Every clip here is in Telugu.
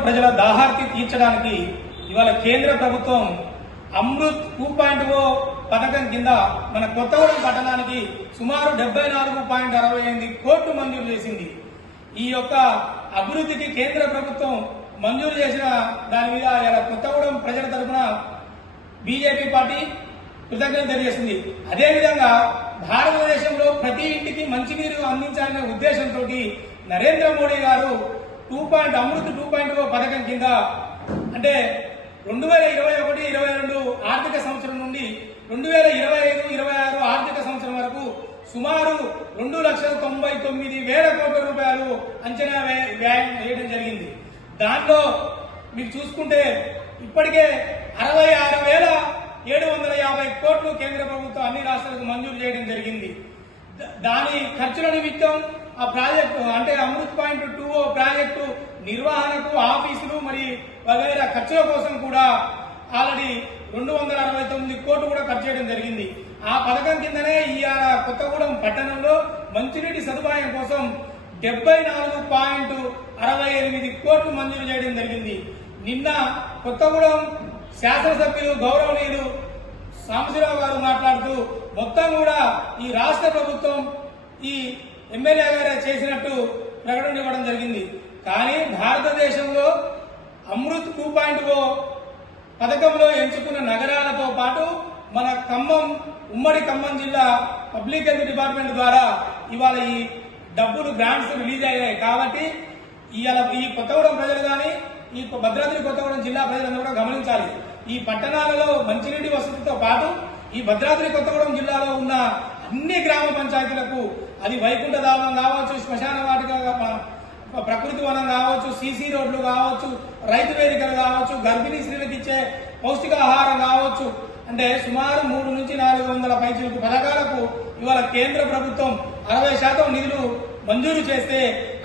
ప్రజల దాహార్తి తీర్చడానికి ఇవాళ కేంద్ర ప్రభుత్వం అమృత్ టూ పాయింట్ ఓ పథకం కింద మన కొత్తగూడెం పట్టణానికి సుమారు డెబ్బై నాలుగు పాయింట్ అరవై ఎనిమిది కోట్లు మంజూరు చేసింది. ఈ యొక్క అభివృద్ధికి కేంద్ర ప్రభుత్వం మంజూరు చేసిన దాని మీద ఇలా కొత్తగూడెం ప్రజల తరఫున బీజేపీ పార్టీ కృతజ్ఞత తెలియజేసింది అదేవిధంగా భారతదేశంలో ప్రతి ఇంటికి మంచినీరు అందించాలనే ఉద్దేశంతో నరేంద్ర మోడీ గారు two point Amrit two point O పథకం కింద అంటే రెండు వేల ఇరవై ఒకటి ఇరవై రెండు ఆర్థిక సంవత్సరం నుండి రెండు వేల ఇరవై ఐదు ఇరవై ఆరు ఆర్థిక సంవత్సరం వరకు సుమారు రెండు లక్షల తొంభై తొమ్మిది వేల కోట్ల రూపాయలు అంచనా వ్యయ- వ్యయం వేయడం జరిగింది. దాంట్లో మీరు చూసుకుంటే ఇప్పటికే అరవై ఆరు వేల ఏడు వందల యాభై కోట్లు కేంద్ర ప్రభుత్వం అన్ని రాష్ట్రాలకు మంజూరు చేయడం జరిగింది. దాని ఖర్చుల నిమిత్తం ఆ ప్రాజెక్టు అంటే అమృత్ పాయింట్ టూ ప్రాజెక్టు నిర్వహణకు ఆఫీసులు మరి వగైరా ఖర్చుల కోసం కూడా ఆల్రెడీ రెండు వందల అరవై తొమ్మిది కోట్లు కూడా ఖర్చు చేయడం జరిగింది. ఆ పథకం కిందనే ఇవాళ కొత్తగూడెం పట్టణంలో మంచినీటి సదుపాయం కోసం డెబ్బై నాలుగు పాయింట్ అరవై ఎనిమిది కోట్లు మంజూరు చేయడం జరిగింది. నిన్న కొత్తగూడెం శాసనసభ్యులు గౌరవనీయులు సాంబశివరావు గారు మాట్లాడుతూ మొత్తం కూడా ఈ రాష్ట్ర ప్రభుత్వం ఈ ఎమ్మెల్యే గారే చేసినట్టు ప్రకటన ఇవ్వడం జరిగింది. కానీ భారతదేశంలో అమృత్ టూ పాయింట్ ఓ పథకంలో ఎంచుకున్న నగరాలతో పాటు మన ఖమ్మం ఉమ్మడి ఖమ్మం జిల్లా పబ్లిక్ హెల్త్ డిపార్ట్మెంట్ ద్వారా ఇవాళ ఈ డబ్బులు గ్రాంట్స్ రిలీజ్ అయ్యాయి. కాబట్టి ఇవాళ ఈ కొత్తగూడెం ప్రజలు కానీ ఈ భద్రాద్రి కొత్తగూడెం జిల్లా ప్రజలందరూ కూడా గమనించాలి. ఈ పట్టణాలలో మంచినీటి వసతితో పాటు ఈ భద్రాద్రి కొత్తగూడెం జిల్లాలో ఉన్న అన్ని గ్రామ పంచాయతీలకు అది వైకుంఠ ధామం కావచ్చు శ్మశాన వాటిక ప్రకృతి వనం కావచ్చు సీసీ రోడ్లు కావచ్చు రైతు వేదికలు కావచ్చు గర్భిణీ స్త్రీలకు ఇచ్చే పౌష్టికాహారం కావచ్చు. అంటే సుమారు మూడు నుంచి నాలుగు వందల పైచులకు పథకాలకు ఇవాళ కేంద్ర ప్రభుత్వం అరవై శాతం నిధులు మంజూరు చేస్తే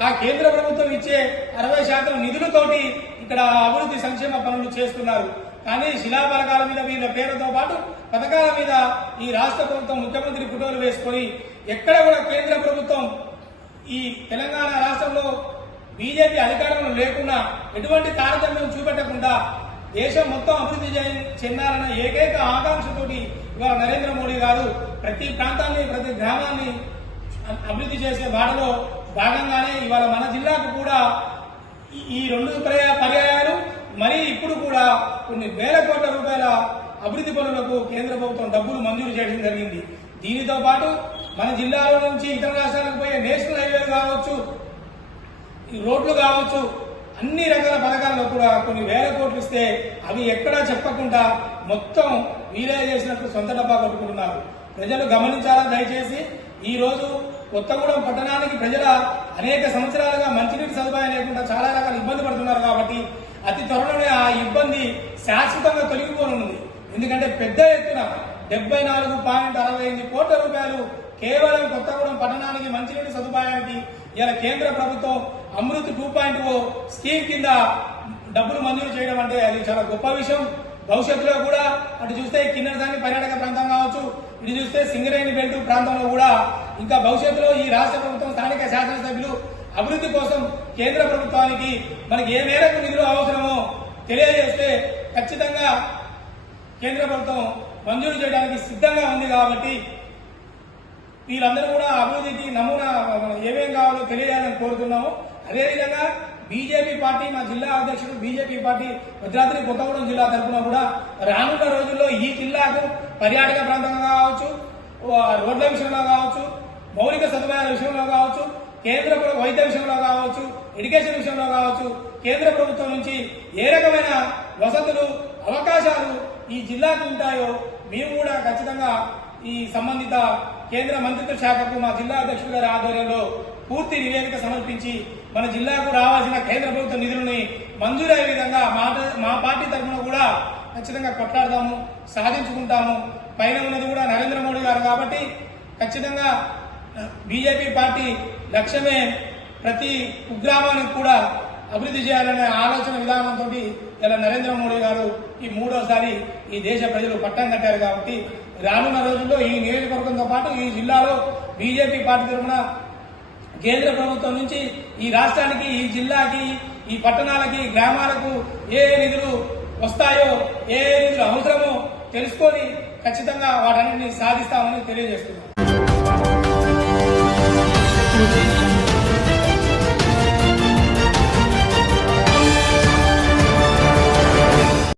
ఆ కేంద్ర ప్రభుత్వం ఇచ్చే అరవై శాతం నిధులతోటి ఇక్కడ అభివృద్ధి సంక్షేమ పనులు చేస్తున్నారు. కానీ శిలాఫలకాల మీద వీళ్ళ పేరుతో పాటు పథకాల మీద ఈ రాష్ట్ర ప్రభుత్వం ముఖ్యమంత్రి ఫోటోలు వేసుకొని ఎక్కడ కూడా కేంద్ర ప్రభుత్వం ఈ తెలంగాణ రాష్ట్రంలో బీజేపీ అధికారంలో లేకుండా ఎటువంటి తారతమ్యం చూపెట్టకుండా దేశం మొత్తం అభివృద్ధి చెందాలన్న ఏకైక ఆకాంక్షతోటి ఇవాళ నరేంద్ర మోడీ గారు ప్రతి ప్రాంతాన్ని ప్రతి గ్రామాన్ని అభివృద్ధి చేసే బాటలో భాగంగానే ఇవాళ మన జిల్లాకు కూడా ఈ- ఈ రెండు పర్యా పర్యాయాలు మరి ఇప్పుడు కూడా కొన్ని వేల కోట్ల రూపాయల అభివృద్ధి పనులకు కేంద్ర ప్రభుత్వం డబ్బులు మంజూరు చేయడం జరిగింది. దీనితో పాటు మన జిల్లాలో నుంచి ఇతర రాష్ట్రాలకు పోయే నేషనల్ హైవేలు కావచ్చు ఈ రోడ్లు కావచ్చు అన్ని రకాల పథకాల్లో కూడా కొన్ని వేల కోట్లు ఇస్తే అవి ఎక్కడా చెప్పకుండా మొత్తం వీలే చేసినట్లు సొంత డబ్బా కొట్టుకుంటున్నారు. ప్రజలు గమనించాలా దయచేసి? ఈ రోజు కొత్తగూడెం పట్టణానికి ప్రజల అనేక సంవత్సరాలుగా మంచినీటి సదుపాయం లేకుండా చాలా రకాల ఇబ్బంది పడుతున్నారు అతి త్వరలోనే ఆ ఇబ్బంది శాశ్వతంగా తొలగిపోనుంది ఎందుకంటే పెద్ద ఎత్తున డెబ్బై నాలుగు పాయింట్ అరవై ఎనిమిది కోట్ల రూపాయలు కేవలం కొత్తగూడెం పట్టణానికి మంచినీటి సదుపాయానికి ఇలా కేంద్ర ప్రభుత్వం Amrit two point O scheme కింద డబ్బులు మంజూరు చేయడం అంటే అది చాలా గొప్ప విషయం. భవిష్యత్తులో కూడా అటు చూస్తే కిన్నెరసాని పర్యాటక ప్రాంతం కావచ్చు ఇటు చూస్తే సింగరేణి బెల్ట్ ప్రాంతంలో కూడా. ఇంకా భవిష్యత్తులో ఈ రాష్ట్ర ప్రభుత్వం స్థానిక శాసనసభ్యులు అభివృద్ధి కోసం కేంద్ర ప్రభుత్వానికి మనకి ఏ మేరకు నిధులు అవసరమో తెలియజేస్తే ఖచ్చితంగా కేంద్ర ప్రభుత్వం మంజూరు చేయడానికి సిద్ధంగా ఉంది కాబట్టి వీళ్ళందరూ కూడా అభివృద్ధికి నమూనా ఏమేం కావాలో తెలియజేయాలని కోరుతున్నాము. అదేవిధంగా బీజేపీ పార్టీ మా జిల్లా అధ్యక్షుడు బీజేపీ పార్టీ భద్రాద్రి కొత్తగూడెం జిల్లా తరఫున కూడా రానున్న రోజుల్లో ఈ జిల్లాకు పర్యాటక ప్రాంతంగా కావచ్చు రోడ్ల విషయంలో కావచ్చు మౌలిక సదుపాయాల విషయంలో కావచ్చు కేంద్ర వైద్య విషయంలో కావచ్చు ఎడ్యుకేషన్ విషయంలో కావచ్చు కేంద్ర ప్రభుత్వం నుంచి ఏ రకమైన వసతులు అవకాశాలు ఈ జిల్లాకు ఉంటాయో మేము కూడా ఖచ్చితంగా ఈ సంబంధిత కేంద్ర మంత్రిత్వ శాఖకు మా జిల్లా అధ్యక్షుల గారి ఆధ్వర్యంలో పూర్తి నివేదిక సమర్పించి మన జిల్లాకు రావాల్సిన కేంద్ర ప్రభుత్వ నిధులని మంజూరయ్యే విధంగా మా మా పార్టీ తరఫున కూడా ఖచ్చితంగా కొట్లాడదాము సాధించుకుంటాము. పైన ఉన్నది కూడా నరేంద్ర మోడీ గారు కాబట్టి ఖచ్చితంగా బీజేపీ పార్టీ లక్ష్యమే ప్రతి కుగ్రామానికి కూడా అభివృద్ధి చేయాలనే ఆలోచన విధానంతో ఇలా నరేంద్ర మోడీ గారు ఈ మూడోసారి ఈ దేశ ప్రజలు పట్టం కట్టారు కాబట్టి రానున్న రోజుల్లో ఈ నియోజకవర్గంతో పాటు ఈ జిల్లాలో బీజేపీ పార్టీ తరఫున కేంద్ర ప్రభుత్వం నుంచి ఈ రాష్ట్రానికి ఈ జిల్లాకి ఈ పట్టణాలకి గ్రామాలకు ఏ నిధులు వస్తాయో ఏ నిధులు అవసరమో తెలుసుకొని ఖచ్చితంగా వాటన్నిటిని సాధిస్తామని తెలియజేస్తున్నాం.